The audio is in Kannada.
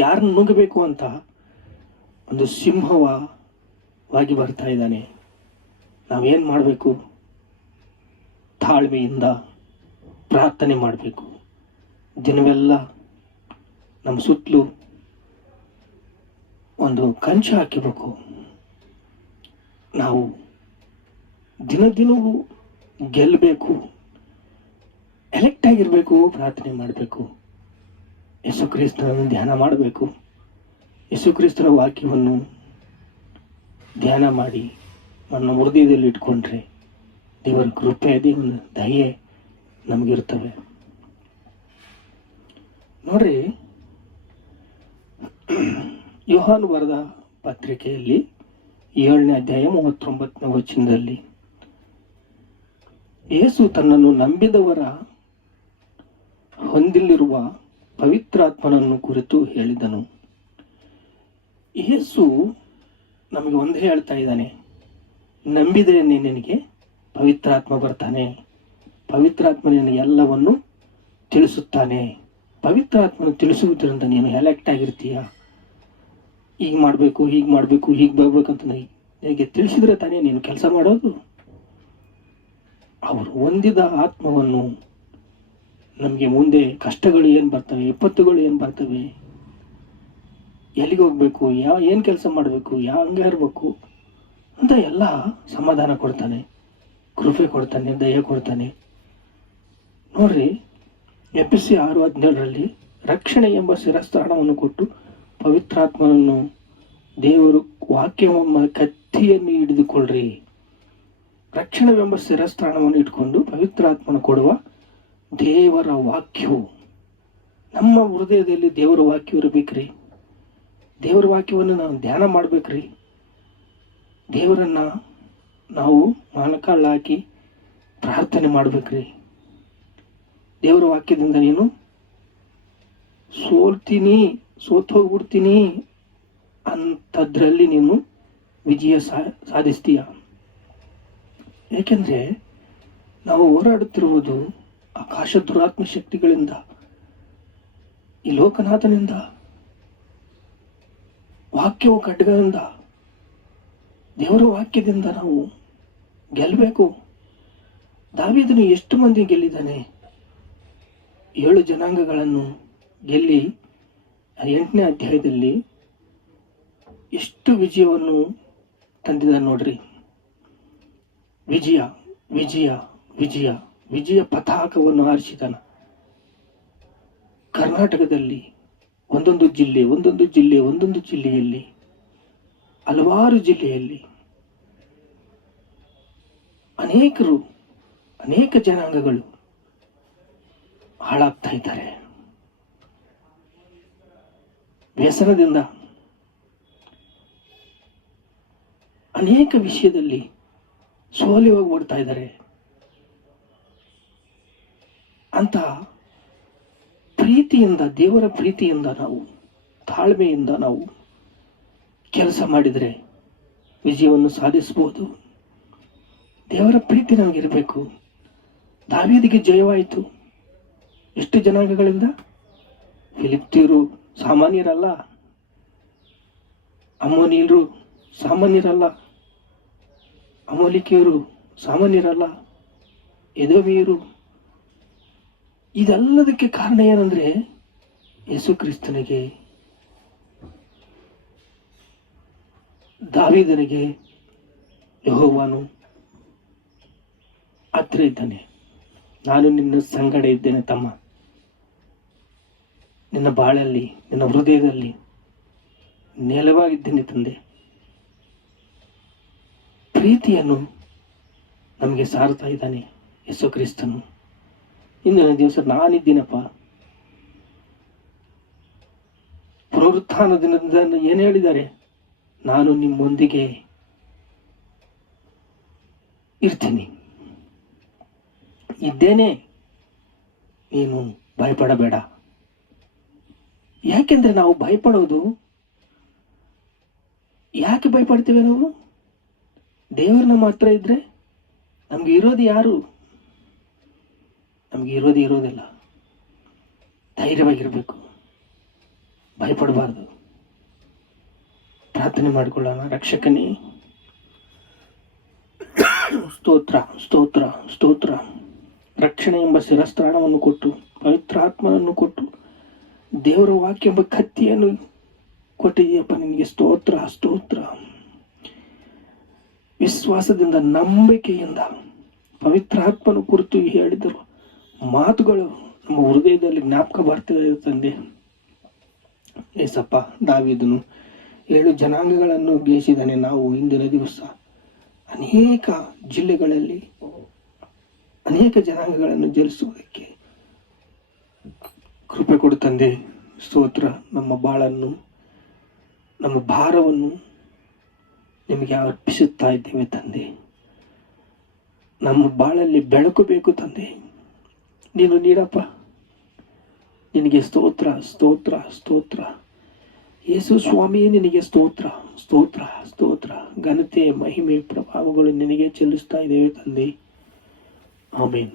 ಯಾರನ್ನು ನುಂಗಬೇಕು ಅಂತ ಒಂದು ಸಿಂಹವಾಗಿ ಬರ್ತಾ ಇದ್ದಾನೆ. ನಾವೇನು ಮಾಡಬೇಕು? ತಾಳ್ಮೆಯಿಂದ ಪ್ರಾರ್ಥನೆ ಮಾಡಬೇಕು. ದಿನವೆಲ್ಲ ನಮ್ಮ ಸುತ್ತಲೂ ಒಂದು ಕಂಚು ಹಾಕಿಬೇಕು. ನಾವು ದಿನವೂ ಗೆಲ್ಲಬೇಕು, ಎಲೆಕ್ಟ್ ಆಗಿರಬೇಕು, ಪ್ರಾರ್ಥನೆ ಮಾಡಬೇಕು, ಯೇಸು ಕ್ರಿಸ್ತನನ್ನು ಧ್ಯಾನ ಮಾಡಬೇಕು. ಯೇಸು ಕ್ರಿಸ್ತನ ವಾಕ್ಯವನ್ನು ಧ್ಯಾನ ಮಾಡಿ ನನ್ನ ಹೃದಯದಲ್ಲಿ ಇಟ್ಕೊಂಡ್ರೆ ದೇವರ ಕೃಪೆ, ದೇವರ ದಯೆ ನಮಗಿರ್ತವೆ. ನೋಡ್ರಿ, ಯೋಹಾನ ಬರೆದ ಪತ್ರಿಕೆಯಲ್ಲಿ 7ನೇ ಅಧ್ಯಾಯ 39ನೇ ವಚನದಲ್ಲಿ ಯೇಸು ತನ್ನನ್ನು ನಂಬಿದವರ ಹೊಂದಿಲಿರುವ ಪವಿತ್ರಾತ್ಮನನ್ನು ಕುರಿತು ಹೇಳಿದನು. ಯೇಸು ನಮಗೆ ಒಂದೇ ಹೇಳ್ತಾ ಇದ್ದಾನೆ, ನಂಬಿದರೆ ನಿನಗೆ ಪವಿತ್ರಾತ್ಮ ಬರ್ತಾನೆ, ಪವಿತ್ರಾತ್ಮ ನಿನಗೆ ಎಲ್ಲವನ್ನು ತಿಳಿಸುತ್ತಾನೆ. ಪವಿತ್ರಾತ್ಮನ ತಿಳಿಸುವುದರಿಂದ ನೀನು ಎಲೆಕ್ಟ್ ಆಗಿರ್ತೀಯ. ಹೀಗೆ ಮಾಡಬೇಕು, ಹೀಗೆ ಮಾಡಬೇಕು, ಹೀಗೆ ಬರ್ಬೇಕಂತ ನಿನಗೆ ತಿಳಿಸಿದ್ರೆ ತಾನೇ ನೀನು ಕೆಲಸ ಮಾಡೋದು. ಅವರು ಹೊಂದಿದ ಆತ್ಮವನ್ನು ನಮಗೆ ಮುಂದೆ ಕಷ್ಟಗಳು ಏನು ಬರ್ತವೆ, ವಿಪತ್ತುಗಳು ಏನು ಬರ್ತವೆ, ಎಲ್ಲಿಗೆ ಹೋಗ್ಬೇಕು, ಏನು ಕೆಲಸ ಮಾಡಬೇಕು, ಹಂಗೆ ಇರಬೇಕು ಅಂತ ಎಲ್ಲ ಸಮಾಧಾನ ಕೊಡ್ತಾನೆ, ಕೃಪೆ ಕೊಡ್ತಾನೆ, ದಯೆ ಕೊಡ್ತಾನೆ. ನೋಡ್ರಿ, ಎಫೆಸೀಯ 6:17 ರಕ್ಷಣೆ ಎಂಬ ಶಿರಸ್ತ್ರಾಣವನ್ನು ಕೊಟ್ಟು ಪವಿತ್ರಾತ್ಮನನ್ನು ದೇವರು ವಾಕ್ಯವೆಂಬ ಕತ್ತಿಯನ್ನು ಹಿಡಿದುಕೊಳ್ಳ್ರಿ. ರಕ್ಷಣೆವೆಂಬ ಶಿರಸ್ತ್ರಾಣವನ್ನು ಇಟ್ಕೊಂಡು ಪವಿತ್ರಾತ್ಮನ ಕೊಡುವ ದೇವರ ವಾಕ್ಯವು ನಮ್ಮ ಹೃದಯದಲ್ಲಿ ದೇವರ ವಾಕ್ಯ ಇರಬೇಕ್ರಿ. ದೇವರ ವಾಕ್ಯವನ್ನು ನಾವು ಧ್ಯಾನ ಮಾಡ್ಬೇಕ್ರಿ. ದೇವರನ್ನ ನಾವು ಮೊಣಕಾಲು ಹಾಕಿ ಪ್ರಾರ್ಥನೆ ಮಾಡ್ಬೇಕ್ರಿ. ದೇವರ ವಾಕ್ಯದಿಂದ ನೀನು ಸೋತು ಹೋಗ್ಬಿಡ್ತೀನಿ ಅಂಥದ್ರಲ್ಲಿ ನೀನು ವಿಜಯ ಸಾಧಿಸ್ತೀಯ. ಏಕೆಂದರೆ ನಾವು ಹೋರಾಡುತ್ತಿರುವುದು ಆಕಾಶ ದುರಾತ್ಮ ಶಕ್ತಿಗಳಿಂದ, ಈ ಲೋಕನಾಥನಿಂದ, ವಾಕ್ಯವು ಖಡ್ಗದಿಂದ. ದೇವರ ವಾಕ್ಯದಿಂದ ನಾವು ಗೆಲ್ಲಬೇಕು. ದಾವೀದನು ಎಷ್ಟು ಮಂದಿ ಗೆಲ್ಲಿದ್ದಾನೆ? 7 ಜನಾಂಗಗಳನ್ನು ಗೆಲ್ಲಿ 8ನೇ ಅಧ್ಯಾಯದಲ್ಲಿ ಎಷ್ಟು ವಿಜಯವನ್ನು ತಂದಿದ್ದಾನೆ ನೋಡ್ರಿ. ವಿಜಯ ವಿಜಯ ವಿಜಯ ವಿಜಯ ಪತಾಕವನ್ನು ಹಾರಿಸಿದಾನ. ಕರ್ನಾಟಕದಲ್ಲಿ ಒಂದೊಂದು ಜಿಲ್ಲೆಯಲ್ಲಿ ಹಲವಾರು ಜಿಲ್ಲೆಯಲ್ಲಿ ಅನೇಕ ಜನಾಂಗಗಳು ಹಾಳಾಗ್ತಾ ಇದ್ದಾರೆ. ವ್ಯಸನದಿಂದ ಅನೇಕ ವಿಷಯದಲ್ಲಿ ಸೋಲಿ ಹೋಗ್ಬಿಡ್ತಾ ಇದ್ದಾರೆ. ಅಂತ ಪ್ರೀತಿಯಿಂದ, ದೇವರ ಪ್ರೀತಿಯಿಂದ ನಾವು, ತಾಳ್ಮೆಯಿಂದ ನಾವು ಕೆಲಸ ಮಾಡಿದರೆ ವಿಜಯವನ್ನು ಸಾಧಿಸಬಹುದು. ದೇವರ ಪ್ರೀತಿ ನಮಗಿರಬೇಕು. ದಾವೀದಿಗೆ ಜಯವಾಯಿತು ಎಷ್ಟು ಜನಾಂಗಗಳಿಂದ? ಫಿಲಿಪ್ತಿಯರು ಸಾಮಾನ್ಯರಲ್ಲ, ಅಮ್ಮೋನಿಯರು ಸಾಮಾನ್ಯರಲ್ಲ, ಅಮೋಲಿಕೆಯರು ಸಾಮಾನ್ಯರಲ್ಲ, ಎದೋಮಿಯರು. ಇದೆಲ್ಲದಕ್ಕೆ ಕಾರಣ ಏನಂದ್ರೆ ಯೇಸು ಕ್ರಿಸ್ತನಿಗೆ, ದಾವೀದನಿಗೆ ಯೆಹೋವನು ಹತ್ರ ಇದ್ದಾನೆ. ನಾನು ನಿನ್ನ ಸಂಗಡ ಇದ್ದೇನೆ ತಮ್ಮ, ನಿನ್ನ ಬಾಳಲ್ಲಿ, ನಿನ್ನ ಹೃದಯದಲ್ಲಿ ನೆಲವಾಗಿದ್ದೇನೆ ತಂದೆ. ಪ್ರೀತಿಯನ್ನು ನಮಗೆ ಸಾರ್ತಾ ಇದ್ದಾನೆ ಯೇಸು ಕ್ರಿಸ್ತನು. ಇಂದಿನ ದಿವಸ ನಾನಿದ್ದೀನಪ್ಪ. ಪುನರುತ್ಥಾನ ದಿನದಿಂದ ಏನು ಹೇಳಿದ್ದಾರೆ? ನಾನು ನಿಮ್ಮೊಂದಿಗೆ ಇರ್ತೀನಿ, ಇದ್ದೇನೆ, ನೀನು ಭಯಪಡಬೇಡ. ಯಾಕೆಂದ್ರೆ ನಾವು ಭಯಪಡೋದು, ಯಾಕೆ ಭಯಪಡ್ತೇವೆ ನಾವು? ದೇವರು ನಮ್ಮ ಹತ್ರ ಇದ್ರೆ ನಮ್ಗೆ ಇರೋದು ಯಾರು? ನಮ್ಗೆ ಇರೋದಿಲ್ಲ. ಧೈರ್ಯವಾಗಿರ್ಬೇಕು. ಭಯಪಡಬಾರ್ದು. ಪ್ರಾರ್ಥನೆ ಮಾಡಿಕೊಳ್ಳೋಣ. ರಕ್ಷಕನೇ, ಸ್ತೋತ್ರ ಸ್ತೋತ್ರ ಸ್ತೋತ್ರ. ರಕ್ಷಣೆ ಎಂಬ ಶಿರಸ್ತ್ರಾಣವನ್ನು ಕೊಟ್ಟು, ಪವಿತ್ರಾತ್ಮನನ್ನು ಕೊಟ್ಟು, ದೇವರ ವಾಕ್ಯ ಎಂಬ ಕತ್ತಿಯನ್ನು ಕೊಟ್ಟಿದೆಯಪ್ಪ. ನಿನಗೆ ಸ್ತೋತ್ರ ಸ್ತೋತ್ರ. ವಿಶ್ವಾಸದಿಂದ, ನಂಬಿಕೆಯಿಂದ ಪವಿತ್ರಾತ್ಮನ ಕುರಿತು ಹೇಳಿದರು ಮಾತುಗಳು ನಮ್ಮ ಹೃದಯದಲ್ಲಿ ಜ್ಞಾಪಕ ಬರ್ತಿದೆ ತಂದೆ. ಏಸಪ್ಪ, ದಾವೀದನು 7 ಜನಾಂಗಗಳನ್ನು ಜಯಿಸಿದ್ದಾನೆ. ನಾವು ಇಂದಿನ ದಿವಸ ಅನೇಕ ಜಿಲ್ಲೆಗಳಲ್ಲಿ ಅನೇಕ ಜನಾಂಗಗಳನ್ನು ಜಯಿಸುವುದಕ್ಕೆ ಕೃಪೆ ಕೊಡು ತಂದೆ. ಸ್ತೋತ್ರ. ನಮ್ಮ ಬಾಳನ್ನು, ನಮ್ಮ ಭಾರವನ್ನು ನಿಮಗೆ ಅರ್ಪಿಸುತ್ತಾ ಇದ್ದೇವೆ ತಂದೆ. ನಮ್ಮ ಬಾಳಲ್ಲಿ ಬೆಳಕು ಬೇಕು ತಂದೆ. ನೀನು ನೀಡಪ್ಪ. ನಿನಗೆ ಸ್ತೋತ್ರ ಸ್ತೋತ್ರ ಸ್ತೋತ್ರ. ಯೇಸು ಸ್ವಾಮಿ, ನಿನಗೆ ಸ್ತೋತ್ರ ಸ್ತೋತ್ರ ಸ್ತೋತ್ರ. ಘನತೆ, ಮಹಿಮೆ, ಪ್ರಭಾವಗಳು ನಿನಗೆ ಚೆಲ್ಲಿಸ್ತಾ ಇದ್ದೇವೆ ತಂದೆ. ಆಮೇನ್.